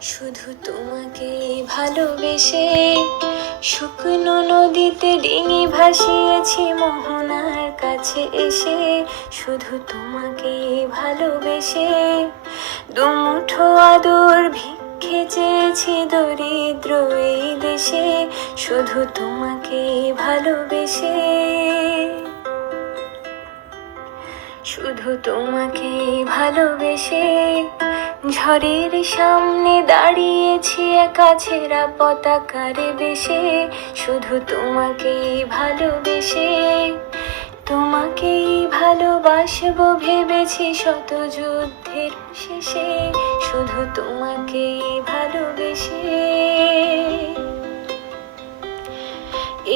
শুধু তোমাকে ভালোবেসে শুকনো নদীতে ডিঙি ভাসিয়েছি মোহনার কাছে এসে। শুধু তোমাকে ভালোবেসে দুমুঠো আদর ভিক্ষে চেয়েছি দরিদ্র এই দেশে। শুধু তোমাকে ভালোবেসে, শুধু তোমাকে ভালোবেসে ঝড়ের সামনে দাঁড়িয়েছি একা ছেঁড়া পতাকারে বেশে। শুধু তোমাকে ভালোবেসে তোমাকেই ভালোবাসবো ভেবেছি শত যুদ্ধের শেষে। শুধু তোমাকে ভালোবেসে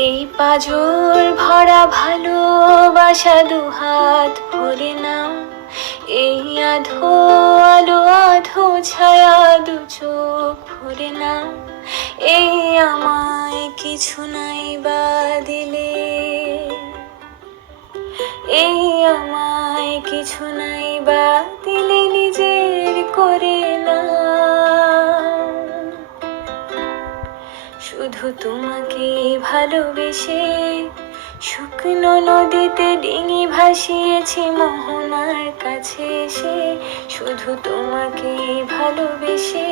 এই পাজর ভরা ভালোবাসা দুহাত ভরে নাও। এই আধো আলো আধো ছায়া দু চোখ ভরে নাও। এই আমায় কিছু নাই বা দিলে, এই আমায় কিছু নাই বা দিলে নিজের করে না। শুধু তোমাকে ভালোবেসে শুকনো নদীতে ডিঙি ভাসিয়েছি মোহনার কাছে এসে। শুধু তোমাকে ভালোবেসে।